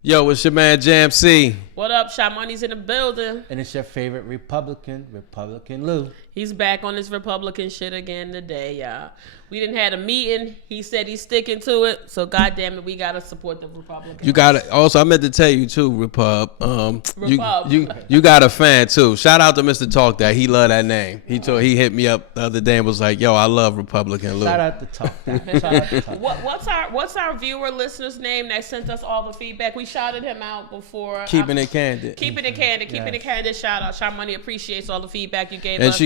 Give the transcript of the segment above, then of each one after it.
Yo, it's your man Jam C. What up? Shot Money's in the building. And it's your favorite Republican Lou. He's back on this Republican shit again today, y'all. We didn't had a meeting. He said he's sticking to it. So goddamn it, we gotta support the Republicans. You got it. Also, I meant to tell you too, Repub. You got a fan too. Shout out to Mr. Talk That. He love that name. He hit me up the other day and was like, "Yo, I love Republican Lou." Shout out to Talk That. Shout out to Talk What's our viewer listener's name that sent us all the feedback? We shouted him out before. Keeping it candid. Keeping it candid. Shout out. Shot Money appreciates all the feedback you gave and us.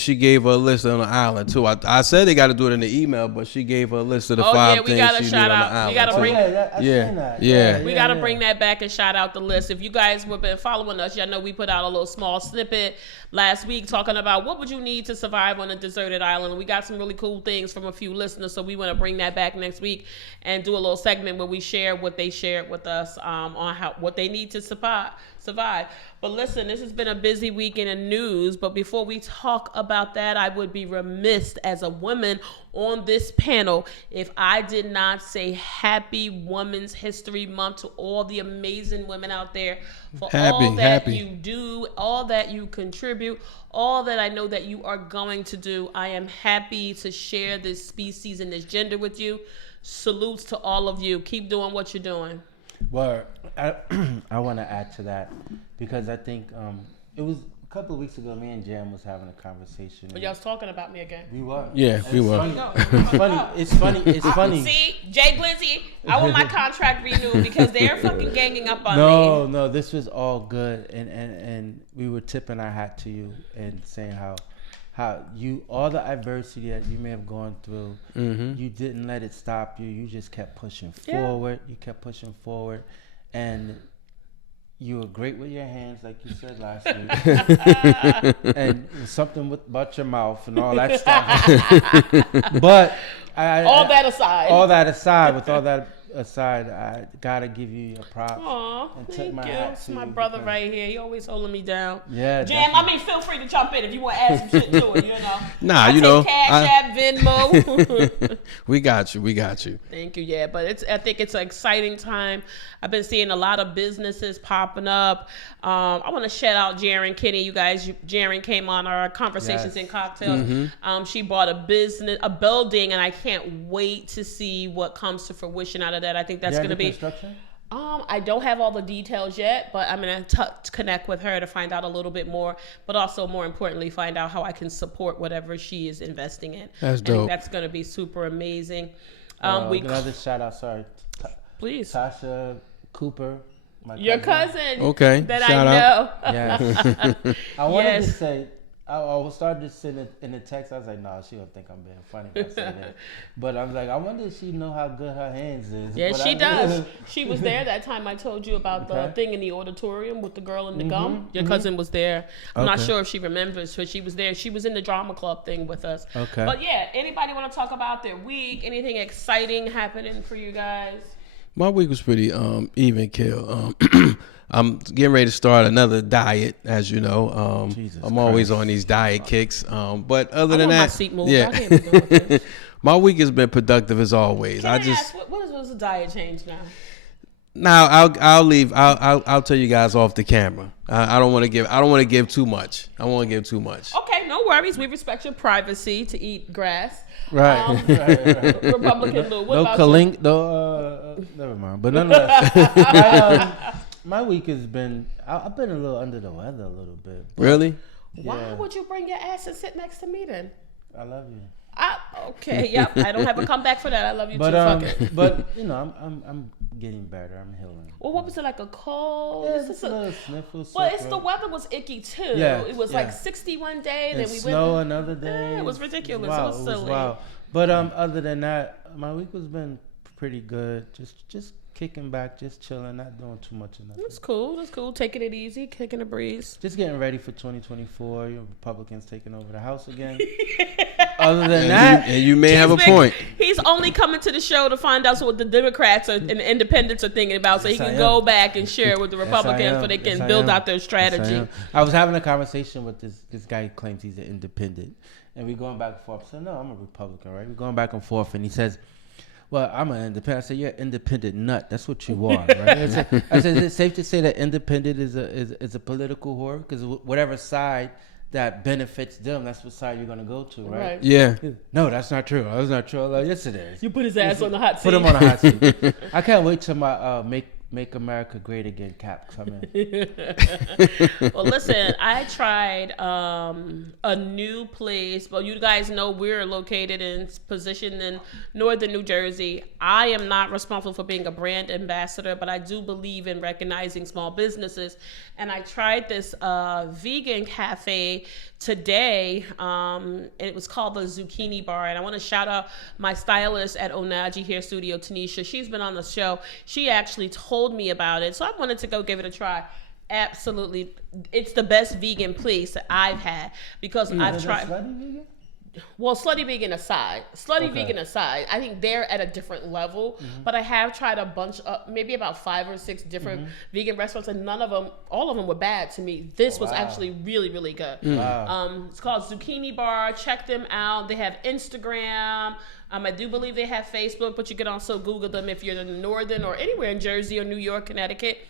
She gave her a list on the island too. I said they got to do it in the email, but she gave her a list of the five things she did on the island. We gotta bring. We gotta bring that back and shout out the list. If you guys have been following us, y'all know we put out a little small snippet last week talking about what would you need to survive on a deserted island. We got some really cool things from a few listeners, so we want to bring that back next week and do a little segment where we share what they shared with us on what they need to survive. But listen, this has been a busy week in news. But before we talk about that, I would be remiss as a woman on this panel if I did not say Happy Women's History Month to all the amazing women out there for all that you do, all that you contribute, all that I know that you are going to do. I am happy to share this species and this gender with you. Salutes to all of you. Keep doing what you're doing. Well, I want to add to that because I think it was a couple of weeks ago. Me and Jam was having a conversation. But y'all was talking about me again. We were. Yeah, we were. It's funny. See, Jay Glizzy, I want my contract renewed because they're fucking ganging up on me. No, this was all good, and we were tipping our hat to you and saying how you, all the adversity that you may have gone through, you didn't let it stop you. You just kept pushing forward. You kept pushing forward, and you were great with your hands, like you said last week, and something about your mouth and all that stuff. But all that aside, I gotta give you your props. Aw, thank you. It's my brother right here. He always holding me down. Yeah, Jam. definitely. I mean, feel free to jump in if you want to add some shit to it. You know. Nah, Cash App, Venmo. We got you. Thank you. Yeah, but I think it's an exciting time. I've been seeing a lot of businesses popping up. I want to shout out Jaren Kinney. You guys, Jaren came on our Conversations in Cocktails. She bought a building, and I can't wait to see what comes to fruition out of that. I think that's going to be construction. I don't have all the details yet, but I'm going to connect with her to find out a little bit more, but also more importantly, find out how I can support whatever she is investing in. That's dope. I think that's going to be super amazing. Another shout out, sorry. Please. Tasha Cooper. Your cousin. Okay. That shout I know. Yes. I wanted to say, I started to send it in the text. I was like, no, she don't think I'm being funny if I say that. But I was like, I wonder if she know how good her hands is. Yeah, but she does. She was there that time I told you about the thing in the auditorium with the girl in the gum. Your cousin was there. I'm not sure if she remembers, but she was there. She was in the drama club thing with us. Okay. But yeah, anybody want to talk about their week? Anything exciting happening for you guys? My week was pretty even kill. I'm getting ready to start another diet, as you know. I'm always on these diet kicks. But other than that, my seat moved. I can't be doing this. My week has been productive as always. Can I ask, what is the diet change now? Now I'll leave. I'll tell you guys off the camera. I don't want to give too much. I won't give too much. Okay, no worries. We respect your privacy to eat grass. Right. Republican Lou. What about you? Never mind. But nonetheless, my week has been. I've been a little under the weather a little bit. Really? Why would you bring your ass and sit next to me then? I love you. Okay. Yep. I don't have a comeback for that. I love you too. Fuck it. But you know, I'm getting better. I'm healing. Well, what was it, like a cold? Yeah, it's a little sniffle. Well, the weather was icky too. Yeah, it was like 60 one day, and then we snow went. another day. Yeah, it was ridiculous. Wow, it was silly. Wow. But other than that, my week has been pretty good. Just kicking back, just chilling, not doing too much of nothing. That's cool. Taking it easy, kicking a breeze. Just getting ready for 2024. You know, Republicans taking over the House again. Other than that, and you may have a point. He's only coming to the show to find out what the Democrats and the independents are thinking about, so he can go back and share with the Republicans so they can build out their strategy. I was having a conversation with this guy who claims he's an independent, and we're going back and forth. So no, I'm a Republican, right? We're going back and forth, and he says, well, I'm an independent. I said, you're an independent nut. That's what you are, right? I said, is it safe to say that independent is a political whore? Because whatever side that benefits them, that's what side you're going to go to, right? Yeah. No, that's not true. That's not true. Like, yes, it is. You put his ass on the hot seat. Put him on a hot seat. I can't wait till my Make America Great Again cap come in. Well, listen, I tried a new place. Well, you guys know we're located and positioned in northern New Jersey. I am not responsible for being a brand ambassador, but I do believe in recognizing small businesses. And I tried this vegan cafe today. It was called the Zucchini Bar. And I want to shout out my stylist at Onaji Hair Studio, Tanisha. She's been on the show. She actually told me about it. So I wanted to go give it a try. Absolutely. It's the best vegan place that I've had because I've tried. Well, slutty vegan aside, I think they're at a different level, but I have tried a bunch of, maybe about 5 or 6 different vegan restaurants, and all of them were bad to me. This was actually really, really good. Wow. It's called Zucchini Bar. Check them out. They have Instagram. I do believe they have Facebook, but you can also Google them if you're in the northern or anywhere in Jersey or New York, Connecticut.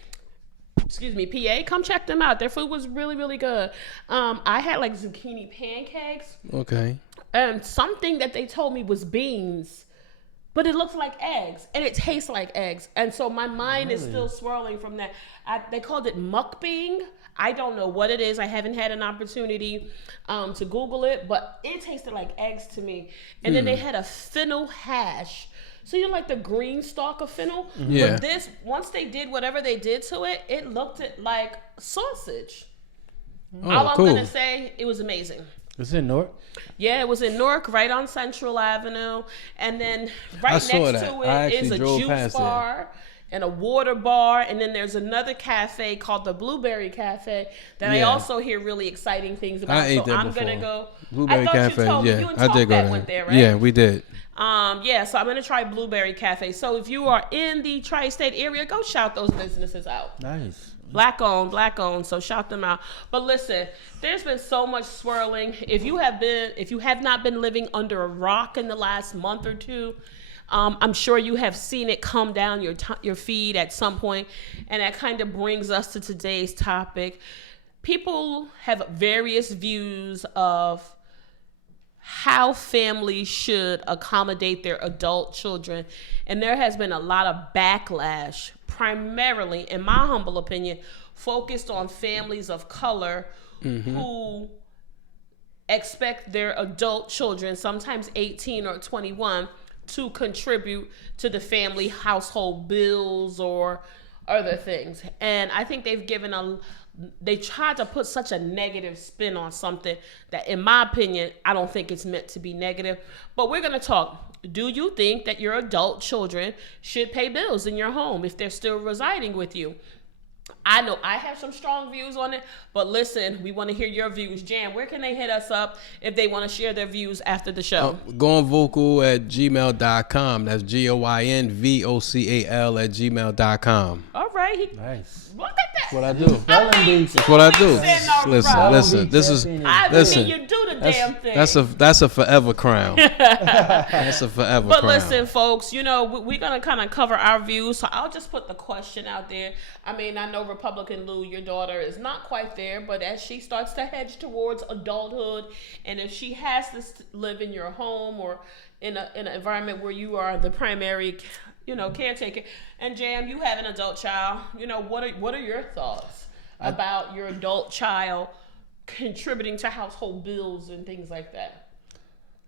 PA, come check them out. Their food was really, really good. I had like zucchini pancakes. Okay. And something that they told me was beans, but it looks like eggs and it tastes like eggs. And so my mind is still swirling from that. They called it mukbang. I don't know what it is. I haven't had an opportunity to Google it, but it tasted like eggs to me. And then they had a fennel hash. So you know, like the green stalk of fennel? Yeah. But this, once they did whatever they did to it, it looked like sausage. All I'm going to say, it was amazing. It's in Newark? Yeah, it was in Newark, right on Central Avenue. And then right next to it is a juice bar and a water bar. And then there's another cafe called the Blueberry Cafe that I also hear really exciting things about. So I'm going to go. Blueberry Cafe, you and I did go there. Went there, right? Yeah, we did. So I'm going to try Blueberry Cafe. So if you are in the tri-state area, go shout those businesses out. Nice. Black owned, so shout them out. But listen, there's been so much swirling. If you have not been living under a rock in the last month or two, I'm sure you have seen it come down your feed at some point, and that kind of brings us to today's topic. People have various views of how families should accommodate their adult children, and there has been a lot of backlash, primarily, in my humble opinion, focused on families of color who expect their adult children, sometimes 18 or 21, to contribute to the family household bills or other things. And I think they tried to put such a negative spin on something that, in my opinion, I don't think it's meant to be negative. But we're going to talk. Do you think that your adult children should pay bills in your home if they're still residing with you? I know I have some strong views on it, but listen, we want to hear your views. Jan, where can they hit us up if they want to share their views after the show? Goinvocal@gmail.com. That's GOINVOCAL@gmail.com. All right. Nice. Look at that. That's what I do. That's what I do. Listen. This is. Listen. You do the damn thing. That's a forever crown. That's a forever crown. But listen, folks, we're gonna kind of cover our views. So I'll just put the question out there. I mean, I know Republican Lou, your daughter, is not quite there, but as she starts to hedge towards adulthood, and if she has to live in your home or in an environment where you are the primary, caretaker, and Jam, you have an adult child, what are your thoughts about your adult child contributing to household bills and things like that?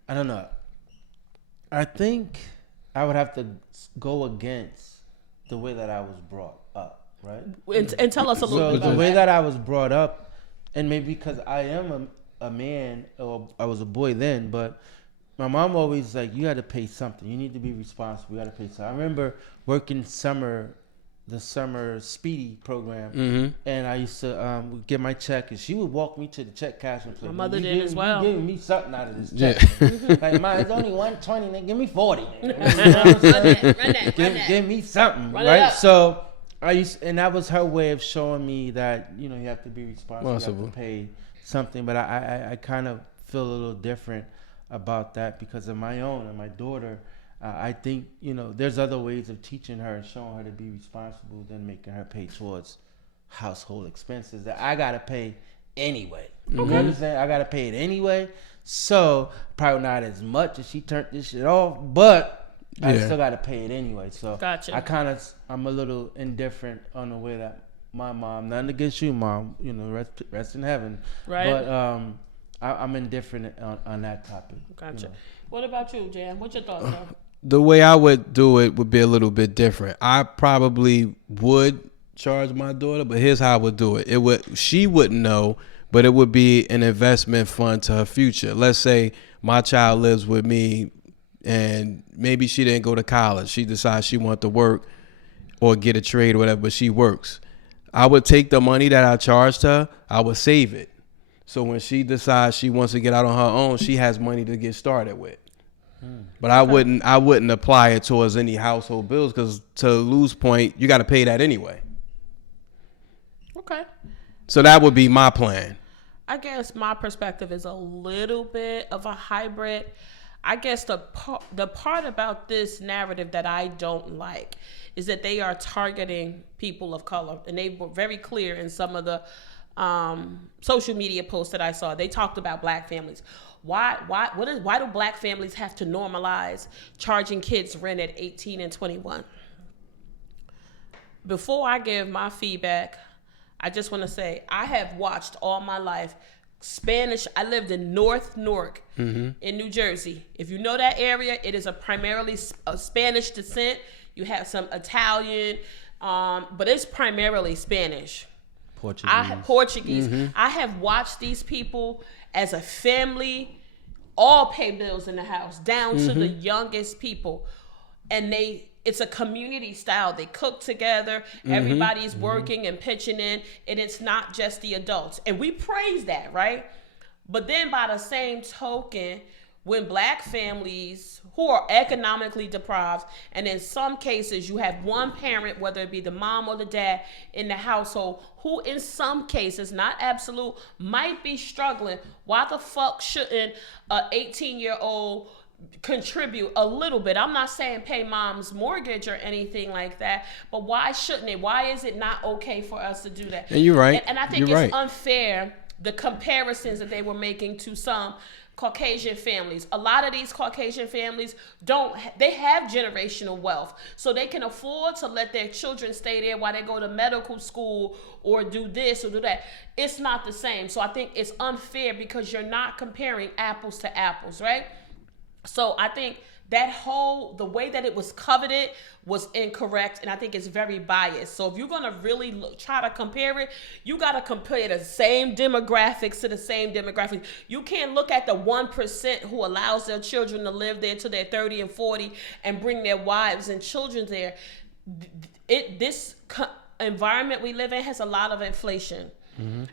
I don't know. I think I would have to go against the way that I was brought up. Right, and tell us a little bit about the way that I was brought up, and maybe because I am a man, or I was a boy then, but my mom always like, you got to pay something. You need to be responsible. You got to pay something. I remember working the summer speedy program, and I used to get my check, and she would walk me to the check cash and play. My mother did as well. You giving me something out of this check. Like, Ma, it's only $120. Nigga, give me $40. Give me something, right? So. And that was her way of showing me that, you have to be responsible, you have to pay something. But I kind of feel a little different about that because of my own and my daughter. I think, there's other ways of teaching her and showing her to be responsible than making her pay towards household expenses that I gotta pay anyway. You understand? I gotta pay it anyway. So probably not as much as she turned this shit off, but I still gotta pay it anyway. So gotcha. I'm a little indifferent on the way that my mom, nothing against you, mom, rest in heaven. Right. But I'm indifferent on that topic. Gotcha. What about you, Jan? What's your thoughts on? The way I would do it would be a little bit different. I probably would charge my daughter, but here's how I would do it. She wouldn't know, but it would be an investment fund to her future. Let's say my child lives with me and maybe she didn't go to college. She decides she wants to work or get a trade or whatever, but she works. I would take the money that I charged her, I would save it. So when she decides she wants to get out on her own, she has money to get started with. But I wouldn't apply it towards any household bills because to lose point, you got to pay that anyway. Okay. So that would be my plan. I guess my perspective is a little bit of a hybrid. I guess the part about this narrative that I don't like is that they are targeting people of color, and they were very clear in some of the social media posts that I saw. They talked about black families. Why do black families have to normalize charging kids rent at 18 and 21? Before I give my feedback, I just want to say I have watched all my life Spanish. I lived in North Newark in New Jersey. If you know that area, it is primarily a Spanish descent. You have some Italian, but it's primarily Spanish. Portuguese. I have watched these people as a family all pay bills in the house, down to the youngest people. And it's a community style. They cook together. Everybody's working and pitching in, and it's not just the adults. And we praise that, right? But then by the same token, when black families who are economically deprived, and in some cases you have one parent, whether it be the mom or the dad in the household, who in some cases, not absolute, might be struggling, why the fuck shouldn't a 18-year-old contribute a little bit? I'm not saying pay mom's mortgage or anything like that, but why shouldn't it? Why is it not okay for us to do that? And you're right. And I think it's unfair, the comparisons that they were making to some Caucasian families. A lot of these Caucasian families they have generational wealth, so they can afford to let their children stay there while they go to medical school or do this or do that. It's not the same. So I think it's unfair because you're not comparing apples to apples, right? So I think the way that it was coveted was incorrect, and I think it's very biased. So if you're gonna really try to compare it, you gotta compare the same demographics to the same demographics. You can't look at the 1% who allows their children to live there till they're 30 and 40 and bring their wives and children there. This environment we live in has a lot of inflation.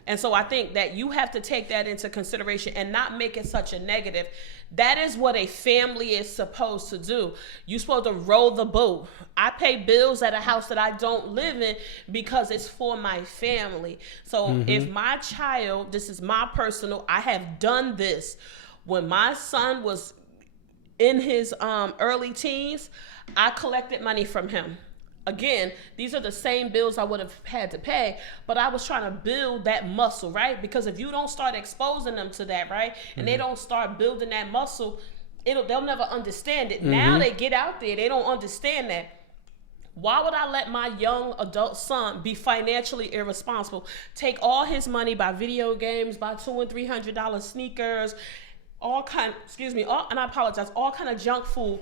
And so I think that you have to take that into consideration and not make it such a negative. That is what a family is supposed to do. You're supposed to roll the boat. I pay bills at a house that I don't live in because it's for my family. So if my child, this is my personal, I have done this. When my son was in his early teens, I collected money from him. Again, these are the same bills I would have had to pay, but I was trying to build that muscle, right? Because if you don't start exposing them to that, right, and they don't start building that muscle, they'll never understand it. Now they get out there, they don't understand that. Why would I let my young adult son be financially irresponsible, take all his money, buy video games, buy $200 and $300 sneakers, all kind of junk food?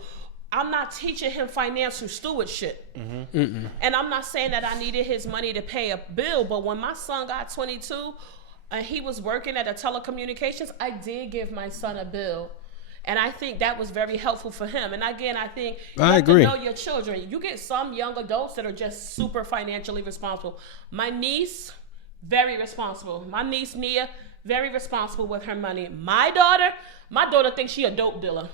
I'm not teaching him financial stewardship. And I'm not saying that I needed his money to pay a bill, but when my son got 22 and he was working at a telecommunications, I did give my son a bill. And I think that was very helpful for him. And again, I think you have to know your children. You get some young adults that are just super financially responsible. My niece, very responsible. My niece, Nia, very responsible with her money. My daughter thinks she a dope dealer.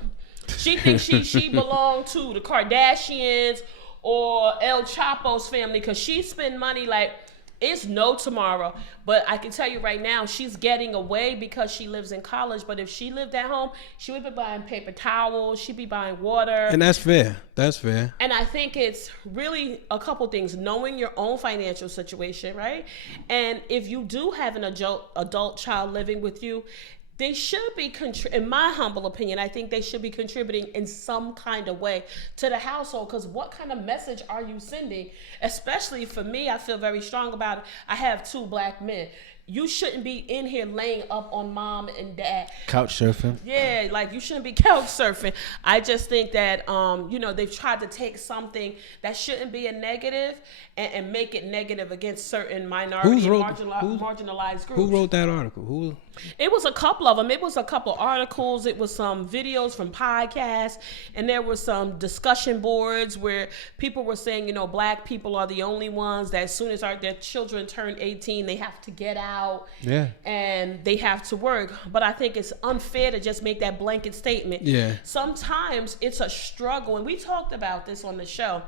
She thinks she belonged to the Kardashians or El Chapo's family because she spend money like It's no tomorrow. But I can tell you right now, she's getting away because she lives in college. But if she lived at home, she would be buying paper towels. She'd be buying water. And that's fair. That's fair. And I think it's really a couple things. Knowing your own financial situation, right? And if you do have an adult child living with you, they should be, in my humble opinion, I think they should be contributing in some kind of way to the household. Because what kind of message are you sending? Especially for me, I feel very strong about it. I have 2 black men. You shouldn't be in here laying up on mom and dad. Couch surfing. Yeah, like you shouldn't be couch surfing. I just think that, they've tried to take something that shouldn't be a negative and make it negative against certain minority and marginalized groups. Who wrote that article? It was a couple of them. It was a couple articles. It was some videos from podcasts. And there were some discussion boards where people were saying, black people are the only ones that as soon as their children turn 18, they have to get out. Yeah. And they have to work. But I think it's unfair to just make that blanket statement. Yeah. Sometimes it's a struggle. And we talked about this on the show,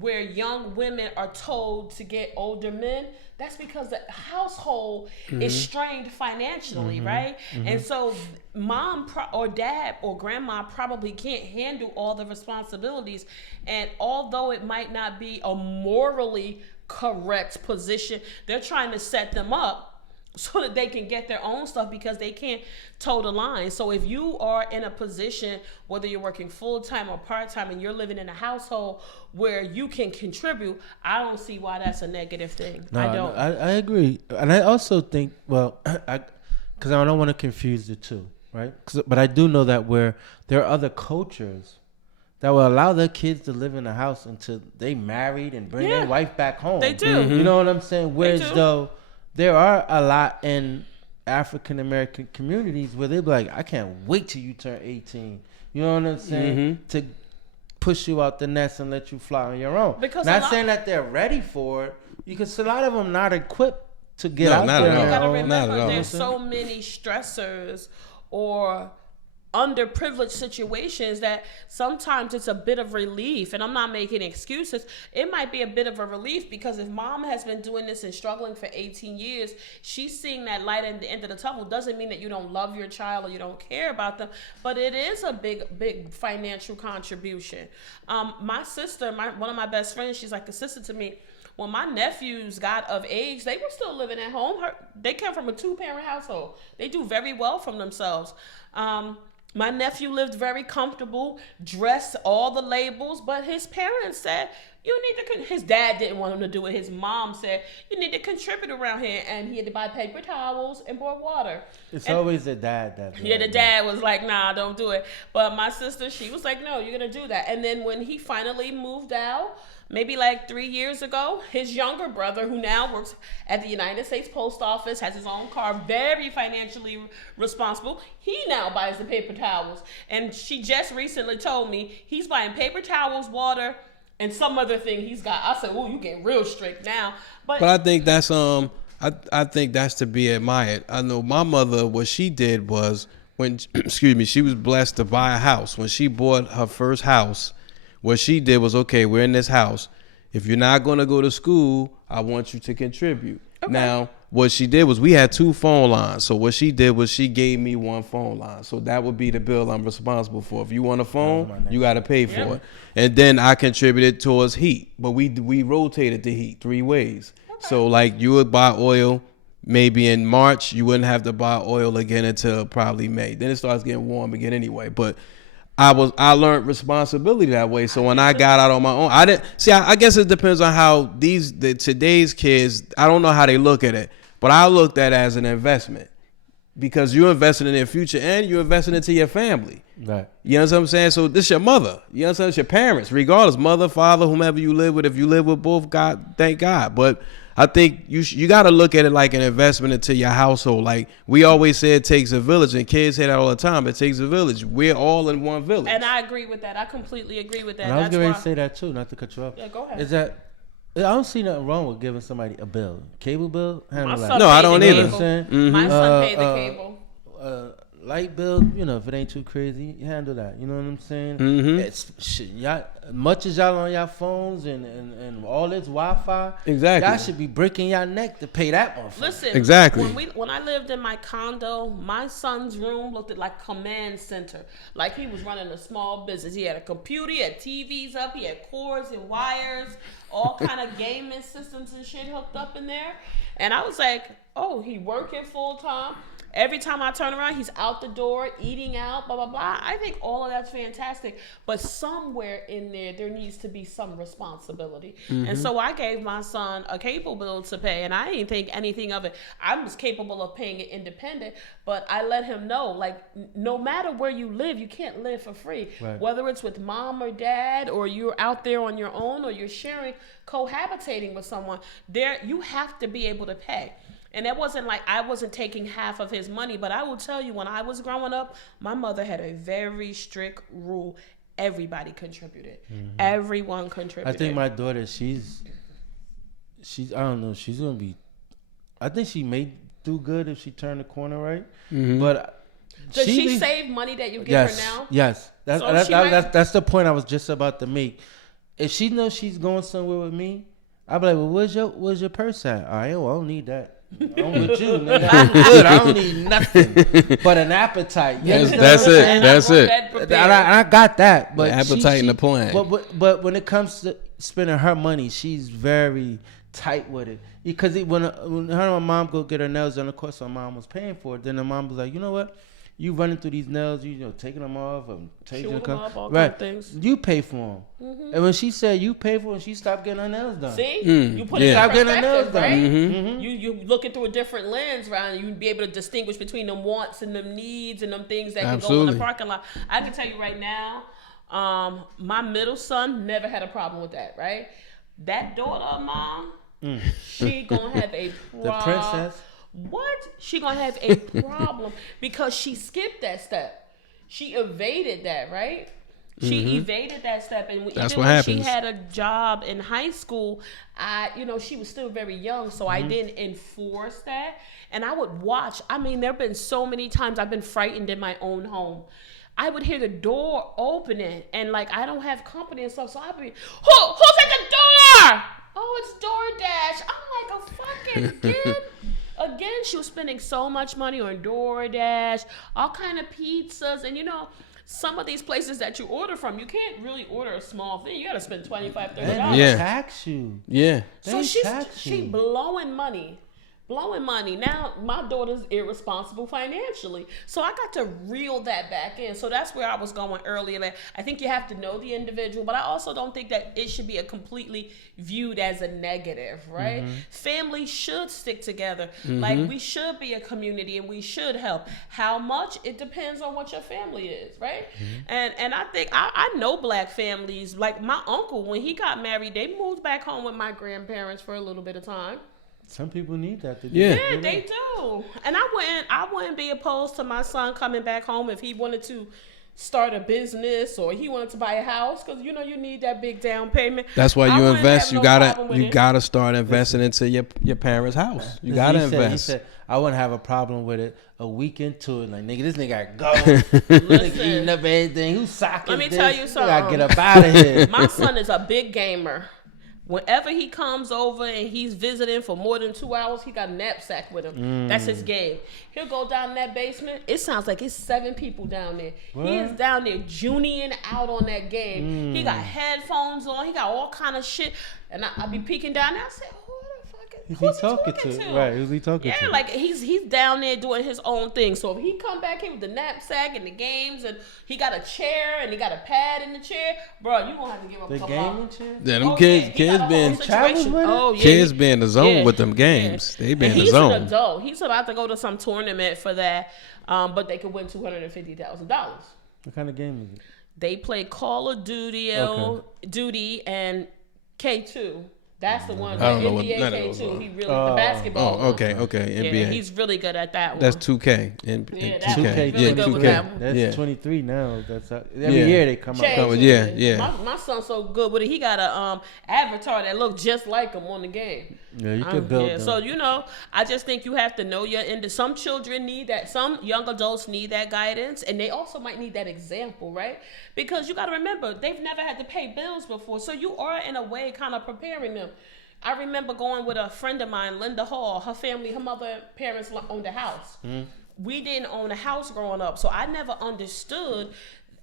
where young women are told to get older men. That's because the household is strained financially, right? And so mom or dad or grandma probably can't handle all the responsibilities. And although it might not be a morally correct position, they're trying to set them up so that they can get their own stuff because they can't toe the line. So if you are in a position, whether you're working full-time or part-time, and you're living in a household where you can contribute, I don't see why that's a negative thing. No, I don't. I agree. And I also think, because I don't want to confuse the two, right? But I do know that where there are other cultures that will allow their kids to live in a house until they married and bring their wife back home. They do. You know what I'm saying? Whereas though there are a lot in African American communities where they be like, I can't wait till you turn 18. You know what I'm saying? To push you out the nest and let you fly on your own. Because not saying that they're ready for it, because a lot of them not equipped to get out there. You gotta remember, there's so many stressors or underprivileged situations that sometimes it's a bit of relief. And I'm not making excuses. It might be a bit of a relief because if mom has been doing this and struggling for 18 years, she's seeing that light at the end of the tunnel. Doesn't mean that you don't love your child or you don't care about them, but it is a big financial contribution. My sister, one of my best friends, she's like a sister to me. When my nephews got of age, they were still living at home. They come from a 2-parent household. They do very well for themselves. My nephew lived very comfortable, dressed all the labels, but his parents said, you need to, his dad didn't want him to do it. His mom said, you need to contribute around here. And he had to buy paper towels and bought water. It's always the dad that. Yeah, the dad was like, nah, don't do it. But my sister, she was like, no, you're going to do that. And then when he finally moved out, maybe like 3 years ago, his younger brother, who now works at the United States Post Office, has his own car, very financially responsible, he now buys the paper towels. And she just recently told me he's buying paper towels, water, and some other thing he's got. I said, you get real strict now. But I think that's I think that's to be admired. I know my mother, what she did was when she was blessed to buy a house. When she bought her first house, what she did was, okay, we're in this house. If you're not going to go to school, I want you to contribute. Okay. Now, what she did was we had 2 phone lines. So what she did was she gave me 1 phone line. So that would be the bill I'm responsible for. If you want a phone, you got to pay for it. And then I contributed towards heat. But we rotated the heat 3 ways. Okay. So like you would buy oil maybe in March. You wouldn't have to buy oil again until probably May. Then it starts getting warm again anyway. But I learned responsibility that way. So when I got out on my own, I didn't see. I guess it depends on how today's kids. I don't know how they look at it, but I looked at it as an investment because you're investing in their future and you're investing into your family. Right. You know what I'm saying? So this is your mother. You know what I'm saying? It's your parents, regardless, mother, father, whomever you live with. If you live with both, God, thank God. But I think you got to look at it like an investment into your household. Like we always say, it takes a village, and kids say that all the time. It takes a village. We're all in one village. And I agree with that. I completely agree with that. And I was going to say that too, not to cut you off. Yeah, go ahead. Is that I don't see nothing wrong with giving somebody a bill, cable bill. My that. son No, I don't paid the either. cable. My son paid the cable. light bill, you know, if it ain't too crazy, you handle that. You know what I'm saying? It's shit, y'all, much as y'all on y'all phones and all this Wi-Fi, exactly, y'all should be breaking y'all neck to pay that one. Listen, exactly. When I lived in my condo, my son's room looked like command center. Like he was running a small business. He had a computer, he had TVs up, he had cords and wires, all kind of gaming systems and shit hooked up in there. And I was like, oh, he working full time. Every time I turn around, he's out the door, eating out, blah, blah, blah. I think all of that's fantastic. But somewhere in there needs to be some responsibility. And so I gave my son a cable bill to pay, and I didn't think anything of it. I was capable of paying it independent, but I let him know, like, no matter where you live, you can't live for free. Right. Whether it's with mom or dad, or you're out there on your own, or you're sharing, cohabitating with someone, you have to be able to pay. And it wasn't like I wasn't taking half of his money, but I will tell you, when I was growing up, my mother had a very strict rule. Everybody contributed. Everyone contributed. I think my daughter, she's I don't know, she's going to be, I think she may do good if she turned the corner right. But does she save money that you give her now? Yes. That's the point I was just about to make. If she knows she's going somewhere with me, I'll be like, well, where's your purse at? All right, well, I don't need that. I'm with you, nigga. I'm good. I don't need nothing but an appetite. That's it. And I got that. But the appetite and the plan. But when it comes to spending her money, she's very tight with it. Because when her and my mom go get her nails done, of course, her mom was paying for it. Then the mom was like, you know what? You running through these nails, you know, taking them off, changing them off, all kind of things. You pay for them. And when she said you pay for them, she stopped getting her nails done. See, you put it in perspective, right? You looking through a different lens, right? And you be able to distinguish between them wants and them needs and them things that can go in the parking lot. I can tell you right now, my middle son never had a problem with that. Right, that daughter of mine, she gonna have a problem. The princess. What? She gonna have a problem because she skipped that step. She evaded that, right? She evaded that step, and that's even what when happens. she had a job in high school, she was still very young, so I didn't enforce that. And I would watch. I mean, there have been so many times I've been frightened in my own home. I would hear the door opening, and like I don't have company and stuff, so I'd be, who's at the door? Oh, it's DoorDash. I'm like, a fucking kid. Again, she was spending so much money on DoorDash, all kind of pizzas, and some of these places that you order from, you can't really order a small thing. You got to spend $25, $30. They tax you. Yeah. So she blowing money. Now my daughter's irresponsible financially, so I got to reel that back in. So that's where I was going earlier. Like, I think you have to know the individual, but I also don't think that it should be a completely viewed as a negative, right? Family should stick together. Like, we should be a community and we should help. How much? It depends on what your family is, right? And I think I know black families. Like my uncle, when he got married, they moved back home with my grandparents for a little bit of time. Some people need that. Yeah, they do. And I wouldn't be opposed to my son coming back home if he wanted to start a business or he wanted to buy a house, because you need that big down payment. That's why you invest. You gotta start investing into your parents' house. You gotta invest. He said, I wouldn't have a problem with it a week into it. Like, nigga, this nigga gotta go. Nigga eating up everything. Who's socking? Let me tell you something. I gotta get up out of here. My son is a big gamer. Whenever he comes over and he's visiting for more than 2 hours, he got a knapsack with him. That's his game. He'll go down in that basement. It sounds like it's 7 people down there. What? He is down there junieing out on that game. He got headphones on. He got all kind of shit. And I be peeking down there. I said, who's he talking to? Right, who's he talking to? Yeah, like he's down there doing his own thing. So if he come back here with the knapsack and the games, and he got a chair and he got a pad in the chair, bro, you gonna have to give up the gaming chair. Yeah, them kids been kids be in the zone with them games. They been in the zone. He's an adult. He's about to go to some tournament for that, but they could win $250,000. What kind of game is it? They play Call of Duty, Duty, and K2. That's the one. I don't know NBA what K2. He really the basketball. Oh, okay, NBA. Yeah, he's really good at that one. That's 2K. Yeah, that's 2K. really good with that one. That's 23 now. That's every year they come out. Yeah. My son's so good with it. He got a avatar that looks just like him on the game. Yeah, you could build them. So I just think you have to know your end. Some children need that. Some young adults need that guidance, and they also might need that example, right? Because you got to remember they've never had to pay bills before, so you are in a way kind of preparing them. I remember going with a friend of mine, Linda Hall. Her family, her parents owned a house. We didn't own a house growing up, so I never understood.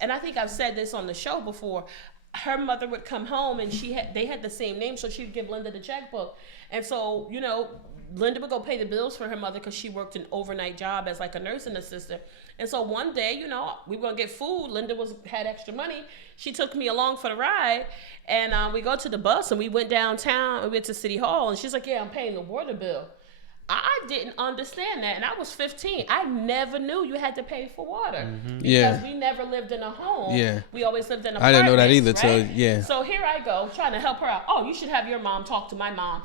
And I think I've said this on the show before. Her mother would come home, and they had the same name, so she would give Linda the checkbook. And so, Linda would go pay the bills for her mother because she worked an overnight job as like a nursing assistant. And so one day, we were gonna get food. Linda had extra money. She took me along for the ride, and we go to the bus, and we went downtown. We went to City Hall, and she's like, "Yeah, I'm paying the water bill." I didn't understand that, and I was 15. I never knew you had to pay for water because we never lived in a home. Yeah, we always lived in apartments. I didn't know that either. Right? So here I go trying to help her out. Oh, you should have your mom talk to my mom.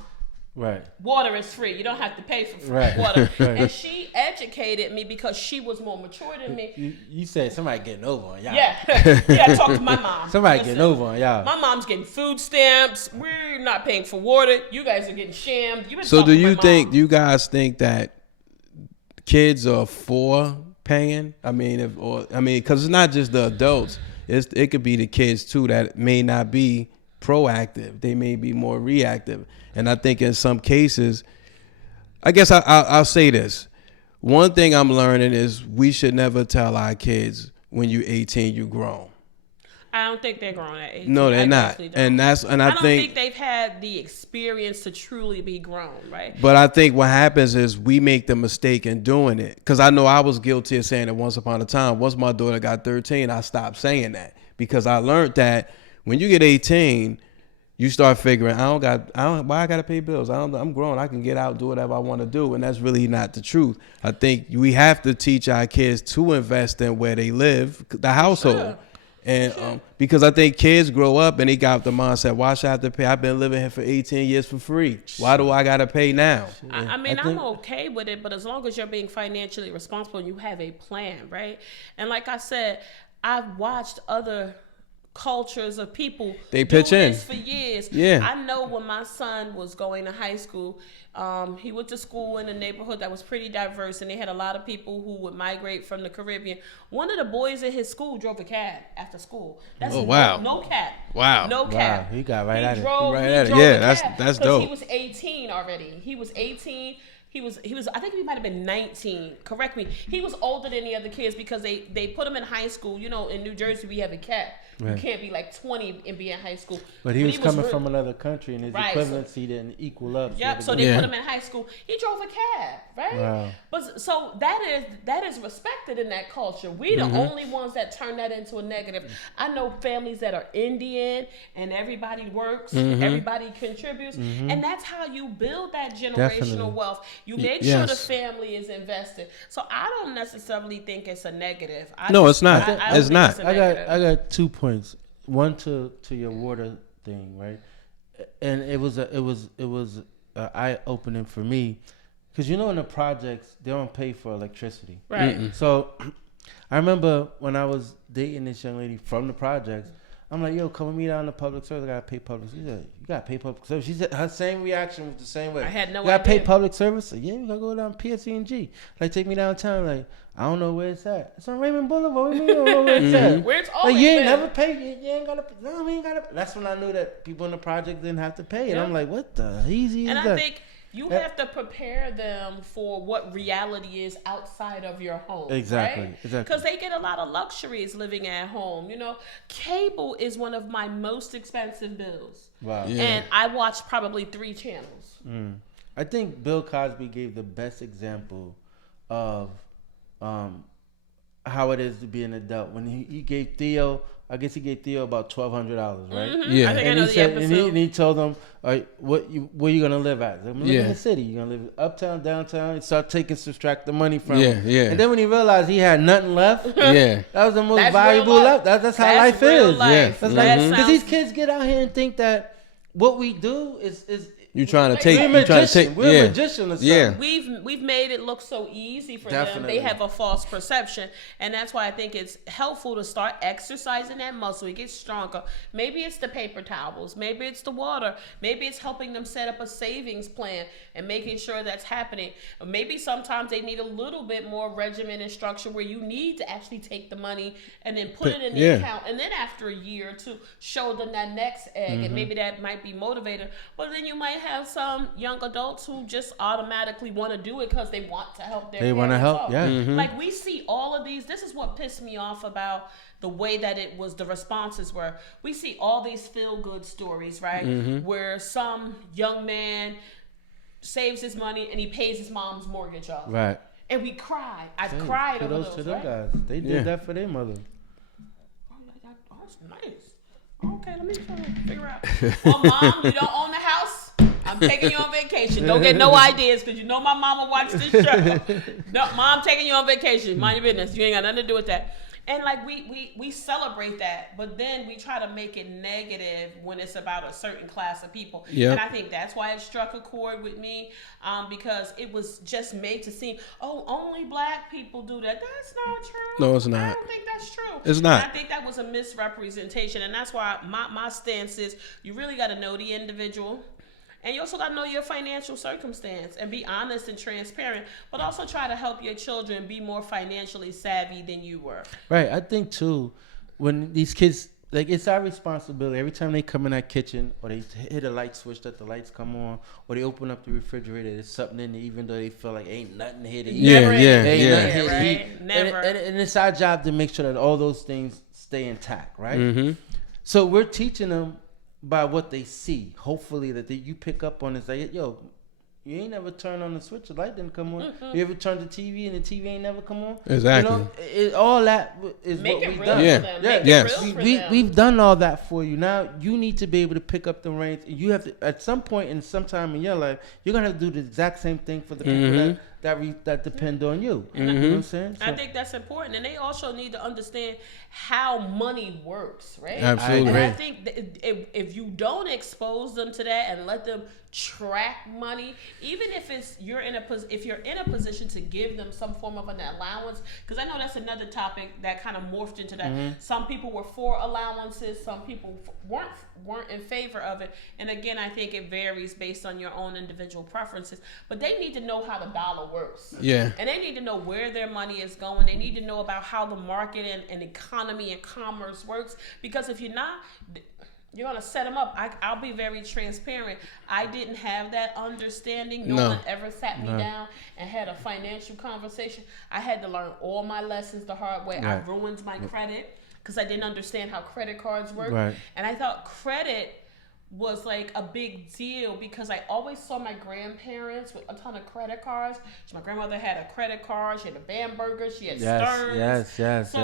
Right. Water is free. You don't have to pay for right. water. Right. And she educated me because she was more mature than me. You said somebody getting over on y'all. Yeah. I talked to my mom. Somebody getting over on y'all. My mom's getting food stamps. We're not paying for water. You guys are getting shammed. So do you guys think that kids are for paying? I mean, because it's not just the adults. It could be the kids too that may not be proactive. They may be more reactive. And I think in some cases, I guess I'll say this. One thing I'm learning is we should never tell our kids when you're 18, you're grown. I don't think they're grown at 18. No, they're not. And I don't think they've had the experience to truly be grown, right? But I think what happens is we make the mistake in doing it. Because I know I was guilty of saying it once upon a time. Once my daughter got 13, I stopped saying that. Because I learned that when you get 18, you start figuring, why I gotta pay bills? I'm grown. I can get out, do whatever I want to do, and that's really not the truth. I think we have to teach our kids to invest in where they live, the household, sure. And because I think kids grow up and they got the mindset, why should I have to pay? I've been living here for 18 years for free. Why do I gotta pay now? I'm okay with it, but as long as you're being financially responsible and you have a plan, right? And like I said, I've watched other cultures of people they pitch in this for years. Yeah, I know when my son was going to high school, he went to school in a neighborhood that was pretty diverse, and they had a lot of people who would migrate from the Caribbean. One of the boys at his school drove a cab after school. That's wow. No cap. Wow. No cap. He got right at it. Yeah, that's dope. He was 18 already. He was 18. He was. I think he might have been 19. Correct me. He was older than the other kids because they put him in high school. In New Jersey we have a cap. Right. You can't be like 20 and be in high school. But he was coming from another country, and his equivalency didn't equal up. Yep. So they put him in high school. He drove a cab, right? Wow. But so that is respected in that culture. We the only ones that turn that into a negative. I know families that are Indian, and everybody works, everybody contributes, and that's how you build that generational wealth. You make sure the family is invested. So I don't necessarily think it's a negative. It's not. It's not. I got 2 points. One to your water thing, right? And it was eye opening for me, because in the projects they don't pay for electricity, right? So I remember when I was dating this young lady from the projects, I'm like, yo, come with me down to public service. I gotta pay public service. She said, you gotta pay public service. She said her same reaction was the same way. I had no idea. You gotta pay public service? So, yeah, you gotta go down PSE&G. Like, take me downtown. Like, I don't know where it's at. It's on Raymond Boulevard. What do you mean you don't know where it's at? Where it's always you ain't never paid. You ain't gotta pay. No, we ain't gotta pay. That's when I knew that people in the project didn't have to pay. And I'm like, what the easy is that? And I think you have to prepare them for what reality is outside of your home. Exactly. Right? Exactly. Because they get a lot of luxuries living at home. Cable is one of my most expensive bills. Wow. Yeah. And I watch probably 3 channels. I think Bill Cosby gave the best example of how it is to be an adult. When he gave Theo, I guess he gave Theo about $1,200, right? Mm-hmm. Yeah. I think I know the episode. And he told them, where you gonna live at? I'm gonna live in the city. You gonna live uptown, downtown? And start subtract the money from him. Yeah. And then when he realized he had nothing left, that was the most valuable life. That's how life is. Life. Because these kids get out here and think that what we do is You trying to Like, take? we're You trying to take? We're a magician or something. Yeah. We've made it look so easy for them. Definitely. They have a false perception, and that's why I think it's helpful to start exercising that muscle. It gets stronger. Maybe it's the paper towels. Maybe it's the water. Maybe it's helping them set up a savings plan and making sure that's happening. Maybe sometimes they need a little bit more regimen and structure where you need to actually take the money and then put it in the account, and then after a year or two, show them that next egg, and maybe that might be motivated. But then you might have some young adults who just automatically want to do it because they want to help their parents. They want to help, out. yeah. Like we see all of these. This is what pissed me off about the way that it was. The responses were, we see all these feel good stories, right? Where some young man saves his money and he pays his mom's mortgage off, Right. and we cried. I cried over those. To them Right? guys. They did that for their mother. Oh, that's nice. Okay, let me try to figure out. Well, mom, you don't own the house. I'm taking you on vacation. Don't get no ideas because you know my mama watched this show. No, mom, taking you on vacation. Mind your business. You ain't got nothing to do with that. And like we celebrate that, but then we try to make it negative when it's about a certain class of people. Yep. And I think that's why it struck a chord with me, because it was just made to seem, oh, only black people do that. That's not true. No, it's not. I don't think that's true. It's not. And I think that was a misrepresentation, and that's why my stance is you really got to know the individual. And you also got to know your financial circumstance and be honest and transparent, but also try to help your children be more financially savvy than you were. Right. I think too, when these kids, like, it's our responsibility. Every time they come in that kitchen, or they hit a light switch that the lights come on, or they open up the refrigerator, there's something in there, even though they feel like ain't nothing here to eat. Yeah, Never yeah, ending. yeah. Ain't nothing here to Right? eat. Never. And it's our job to make sure that all those things stay intact, right? So we're teaching them by what they see. Hopefully that you pick up on it. Like, yo, you ain't never turned on the switch, the light didn't come on. You ever turned the TV and the TV ain't never come on? Exactly. You know, all that is Make what it we've real done. for Yeah. them. Yeah. Make Yes. it real for them. We've done all that for you. Now you need to be able to pick up the reins. You have to, at some point in some time in your life, you're gonna have to do the exact same thing for the people that depend on you. You know what I'm saying? I think that's important, and they also need to understand how money works, right? Absolutely. And I think that if you don't expose them to that and let them track money, even if you're in a position to give them some form of an allowance, because I know that's another topic that kind of morphed into that. Some people were for allowances, some people weren't in favor of it, and again, I think it varies based on your own individual preferences. But they need to know how the dollar works. Yeah. And they need to know where their money is going. They need to know about how the market and economy and commerce works. Because if you're not, you're going to set them up. I'll be very transparent. I didn't have that understanding. No one ever sat me down and had a financial conversation. I had to learn all my lessons the hard way. I ruined my credit because I didn't understand how credit cards work. Right. And I thought credit was like a big deal because I always saw my grandparents with a ton of credit cards. My grandmother had a credit card. She had a Bamberger. She had Stearns. Yes.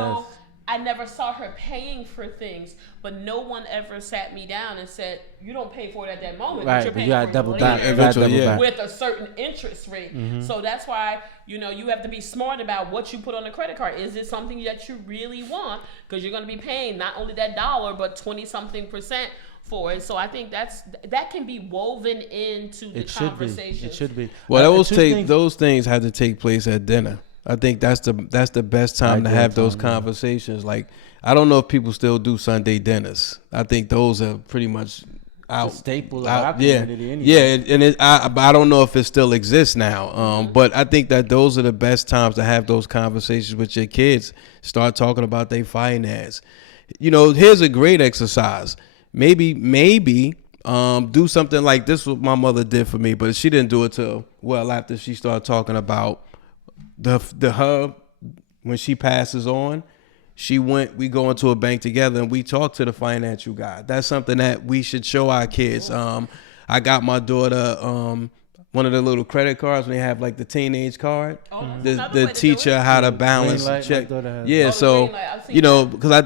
I never saw her paying for things, but no one ever sat me down and said, you don't pay for it at that moment, but Right, you're but paying you gotta for double it back. later Eventually, yeah. with a certain interest rate. So that's why, you have to be smart about what you put on the credit card. Is it something that you really want? Because you're going to be paying not only that dollar, but 20-something% for it. So I think that can be woven into the conversation. It should be. Well, those things have to take place at dinner. I think that's the best time to have those conversations. Like, I don't know if people still do Sunday dinners. I think those are pretty much out. It's a staple of our Yeah, community anyway. yeah, and I don't know if it still exists now. But I think that those are the best times to have those conversations with your kids. Start talking about their finance. Here's a great exercise. Maybe do something like this. What my mother did for me, but she didn't do it till well after she started talking about her when she passes on. We go into a bank together and we talk to the financial guy. That's something that we should show our kids. I got my daughter one of the little credit cards when they have like the teenage card. The teach her how to balance and check. Yeah, so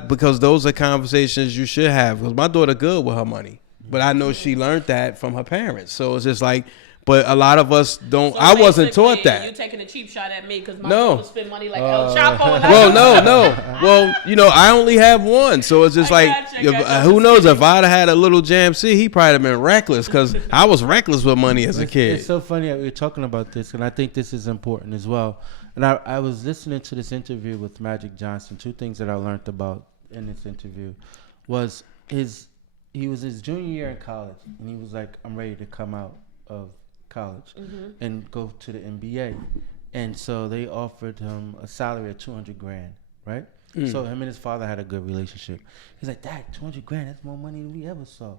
because those are conversations you should have. Because my daughter good with her money, but I know she learned that from her parents. So it's just like But a lot of us don't. So I wasn't taught basically, that. You taking a cheap shot at me because my No. mom spend money like El Chapo. And Well, no. Well, I only have one, so it's just I like, gotcha. who knows? If I'd have had a little Jam C, he probably have been reckless because I was reckless with money as a kid. It's so funny that we're talking about this, and I think this is important as well. And I was listening to this interview with Magic Johnson. Two things that I learned about in this interview was he was his junior year in college, and he was like, I'm ready to come out of college and go to the NBA. And so they offered him a salary of $200,000, right? So him and his father had a good relationship. He's like, Dad, $200,000, that's more money than we ever saw.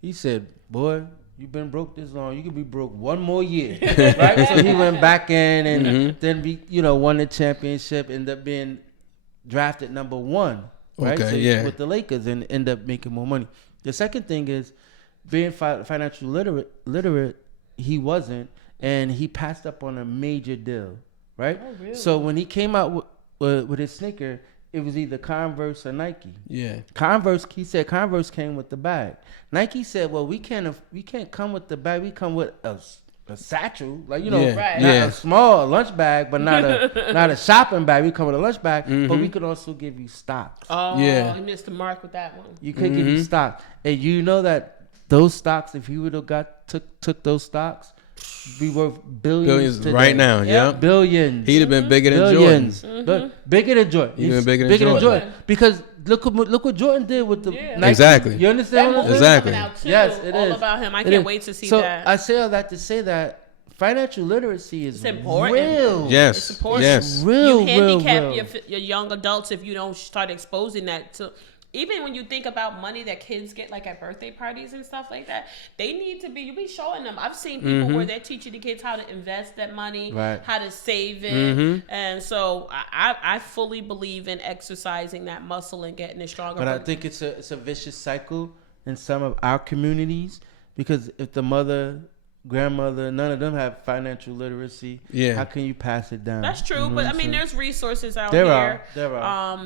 He said, boy, you've been broke this long. You could be broke one more year, right? So he went back in and then won the championship, ended up being drafted number 1, right? Okay, so yeah. with the Lakers and end up making more money. The second thing is being financially literate, he wasn't, and he passed up on a major deal, right? Oh, really? So when he came out with his sneaker, it was either Converse or Nike. Yeah. He said Converse came with the bag. Nike said, well, we can't come with the bag. We come with a satchel, like not a small lunch bag, but not a shopping bag. We come with a lunch bag, but we could also give you stocks. Oh, Yeah. you missed the mark with that one. You could give you stocks, and you know that those stocks, if you would have took those stocks, be worth billions today. Right now. Yeah. Billions. He'd have been bigger than Billions. Jordan. Bigger than Jordan. He'd been bigger than Jordan. Because look what Jordan did with the Nike. Exactly. You understand what I'm saying? Exactly. Coming out too, Yes, it all is. about him. I It can't is. wait to see so that. I say all that to say that financial literacy is important. real. Yes. It's important. Yes. Real, you handicap real. your young adults if you don't start exposing that to. Even when you think about money that kids get, like at birthday parties and stuff like that, they need to be. You be showing them. I've seen people where they're teaching the kids how to invest that money, Right. how to save it, and so I fully believe in exercising that muscle and getting it stronger. But I think it's a vicious cycle in some of our communities, because if the mother, grandmother, none of them have financial literacy, how can you pass it down? That's true, You know but what I I'm mean, saying? there's resources out There here. There are.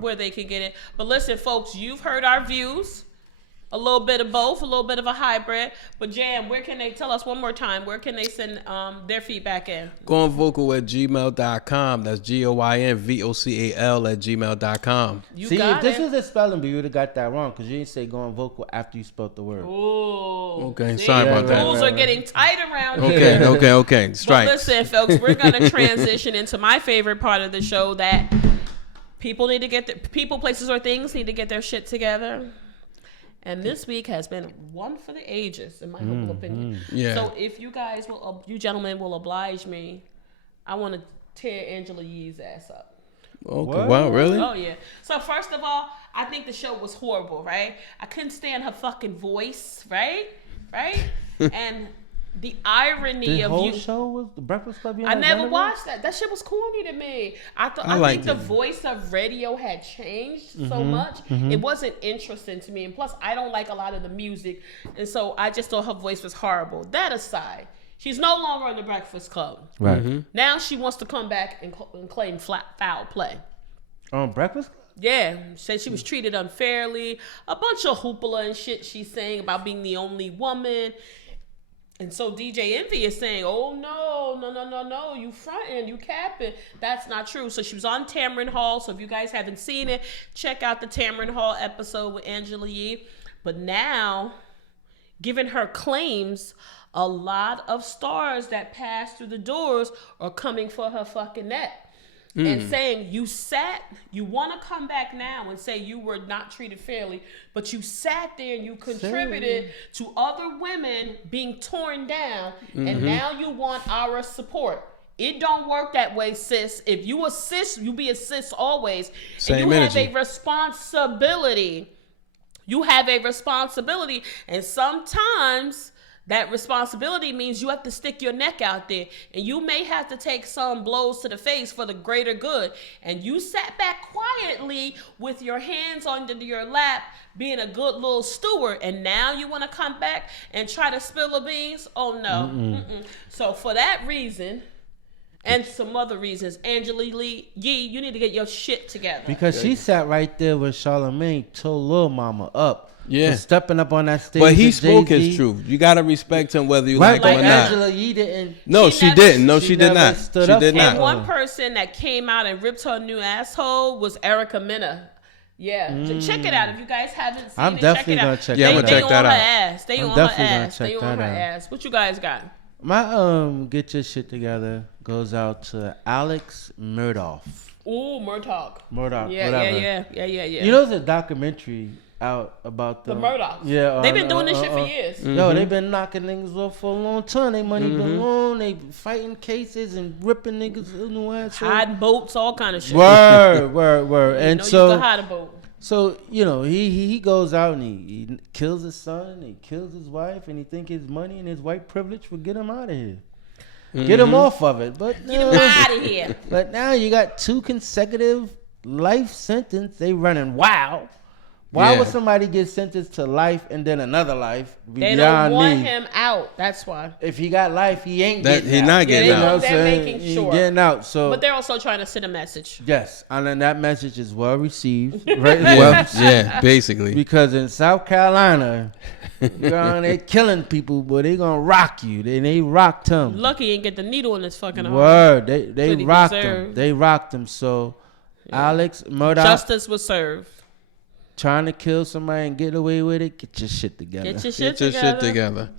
Where they can get it. But listen, folks, you've heard our views. A little bit of both, a little bit of a hybrid. But Jam, where can they tell us one more time? Where can they send their feedback in? Goingvocal@gmail.com. That's GOINVOCAL@gmail.com. You See, got if this it. was a spelling bee, you would have got that wrong, because you didn't say going vocal after you spelled the word. Ooh. Okay, See, sorry about that. rules are getting tight around here. Okay. Strike. But listen, folks, we're gonna transition into my favorite part of the show, that people need to get people, places, or things need to get their shit together. And this week has been one for the ages, in my humble opinion. Yeah. So if you guys will, you gentlemen will oblige me, I want to tear Angela Yee's ass up. Okay. Wow, really? Oh yeah. So first of all, I think the show was horrible, right? I couldn't stand her fucking voice, right? And the irony The of whole you. show was the Breakfast Club. I never watched that. That shit was corny to me. I think liked the it. voice of radio had changed so much. It wasn't interesting to me, and plus, I don't like a lot of the music, and so I just thought her voice was horrible. That aside, she's no longer in the Breakfast Club. Right. Now she wants to come back and claim foul play. On Breakfast Club? Yeah, said she was treated unfairly. A bunch of hoopla and shit she's saying about being the only woman. And so DJ Envy is saying, oh, no, you fronting, you capping. That's not true. So she was on Tamron Hall. So if you guys haven't seen it, check out the Tamron Hall episode with Angela Yee. But now, given her claims, a lot of stars that pass through the doors are coming for her fucking neck. And saying you want to come back now and say you were not treated fairly, but you sat there and you contributed to other women being torn down, and now you want our support. It don't work that way, sis. If you a sis, you be a sis always. Same and you energy. have a responsibility. You have a responsibility, and sometimes that responsibility means you have to stick your neck out there, and you may have to take some blows to the face for the greater good. And you sat back quietly with your hands under your lap, being a good little steward, and now you want to come back and try to spill the beans? Oh no. So for that reason, and some other reasons, Angela Yee, you need to get your shit together. Because she sat right there when Charlamagne told Lil Mama up. for stepping up on that stage. But he spoke Jay-Z. his truth. You gotta respect him whether you Right, like him or not. Angela Yee didn't. No, she didn't. No, she did not. stood She up did for not. And one person that came out and ripped her new asshole was Erica Mena. Yeah, check it out if you guys haven't seen I'm it. definitely check it gonna out. check Yeah, I'm that gonna check out. that out. They I'm on her definitely gonna ass. check They on that her out. ass. What you guys got? My get your shit together goes out to Alex Murdaugh. Ooh, Murdoch. Murdoch, Yeah, whatever. yeah. You know, there's a documentary out about The Murdochs. Yeah, They've been doing this shit for years. Yo, they've been knocking niggas off for a long time. They money been long. They fighting cases and ripping niggas in the ass. Hiding boats, all kind of shit. Word. And you so, can hide a boat. so you know, he goes out and he kills his son, he kills his wife, and he think his money and his white privilege will get him out of here. Get him off of it. But Get him out of here. But now you got 2 consecutive life sentence. They running wild. Why would somebody get sentenced to life and then another life? They don't want him out. That's why. If he got life, he ain't getting out. He's not getting out. They're making sure. He getting out. So, but they're also trying to send a message. Yes, and then that message is well received. Right? Yeah, basically. Because in South Carolina, they're killing people, but they gonna rock you. They rocked him. Lucky he didn't get the needle in his fucking arm. Word. They rocked him. deserved. They rocked him. So Alex Murdaugh, Justice was served. trying to kill somebody and get away with it. Get your shit together. Get your shit Get your together. shit together.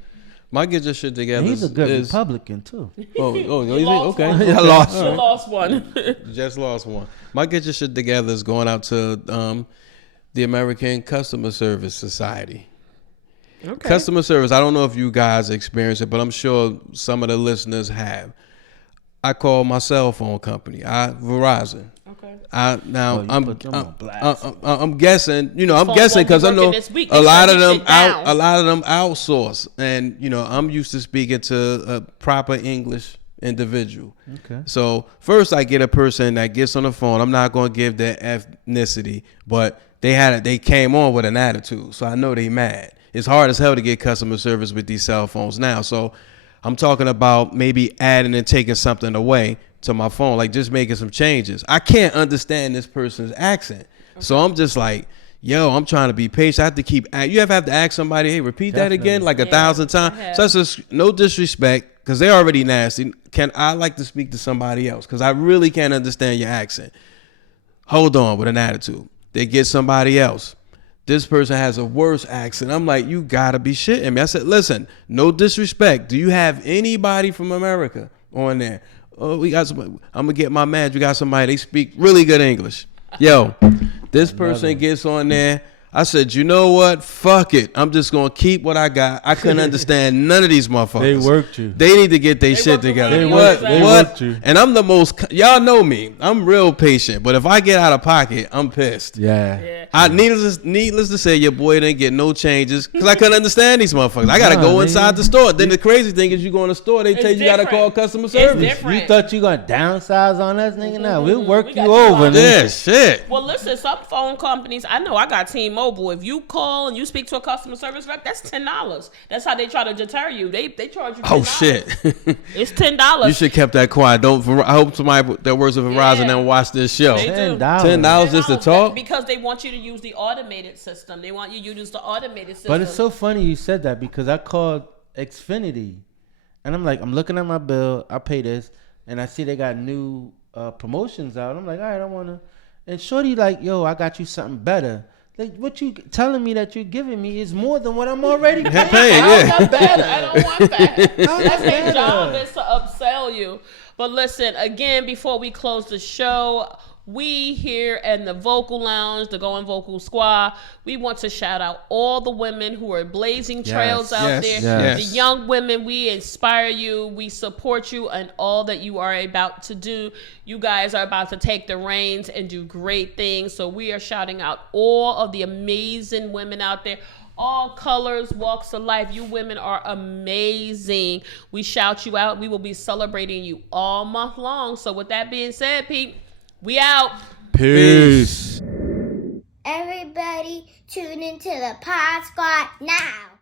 My get your shit together. And he's a good Republican too. Lost okay. one. I lost You lost one. Just lost one. My get your shit together is going out to the American Customer Service Society. Okay. Customer service. I don't know if you guys experience it, but I'm sure some of the listeners have. I call my cell phone company. Verizon. Okay. I'm guessing. You know, I'm guessing because I know a lot of them outsource, and you know, I'm used to speaking to a proper English individual. Okay. So first, I get a person that gets on the phone. I'm not going to give their ethnicity, but they came on with an attitude, so I know they mad. It's hard as hell to get customer service with these cell phones now. So I'm talking about maybe adding and taking something away to my phone, like just making some changes. I can't understand this person's accent. Okay. So I'm just like, yo, I'm trying to be patient. I have to you have to ask somebody, hey, repeat that again like 1,000 times. So that's just no disrespect because they're already nasty. I like to speak to somebody else because I really can't understand your accent. Hold on with an attitude. They get somebody else. This person has a worse accent. I'm like, you gotta be shitting me. I said, listen, no disrespect. Do you have anybody from America on there? Oh, we got somebody. I'm gonna get my man. We got somebody. They speak really good English. Yo, this person gets on there. I said, you know what? Fuck it. I'm just gonna keep what I got. I couldn't understand none of these motherfuckers. They worked you. They need to get their shit together. They What? worked you. And I'm the most. Y'all know me. I'm real patient. But if I get out of pocket, I'm pissed. Yeah. Needless to say, your boy didn't get no changes because I couldn't understand these motherfuckers. I gotta go inside the store. Then the crazy thing is, you go in the store, they tell you gotta call customer service. You thought you gonna downsize on us, nigga? Now we'll work you over. Yeah, shit. Well, listen, some phone companies. I know I got T-Mobile. If you call and you speak to a customer service rep, that's $10. That's how they try to deter you. They charge you $10. Oh shit. It's $10. You should have kept that quiet. I hope somebody that works at Verizon and watch this show. They do. $10 just to talk? Because they want you to use the automated system. They want you to use the automated system. But it's so funny you said that because I called Xfinity and I'm like, I'm looking at my bill, I pay this, and I see they got new promotions out. I'm like, all right, I wanna. And Shorty like, yo, I got you something better. Like, what you telling me that you're giving me is more than what I'm already paying. I don't want that. That's their job is to upsell you. But listen, again, before we close the show, we here in the Vocal Lounge, the Going Vocal Squad, we want to shout out all the women who are blazing trails out there. The young women, we inspire you. We support you and all that you are about to do. You guys are about to take the reins and do great things. So we are shouting out all of the amazing women out there. All colors, walks of life. You women are amazing. We shout you out. We will be celebrating you all month long. So with that being said, Pete, we out. Peace. Everybody tune into the Pod Squad now.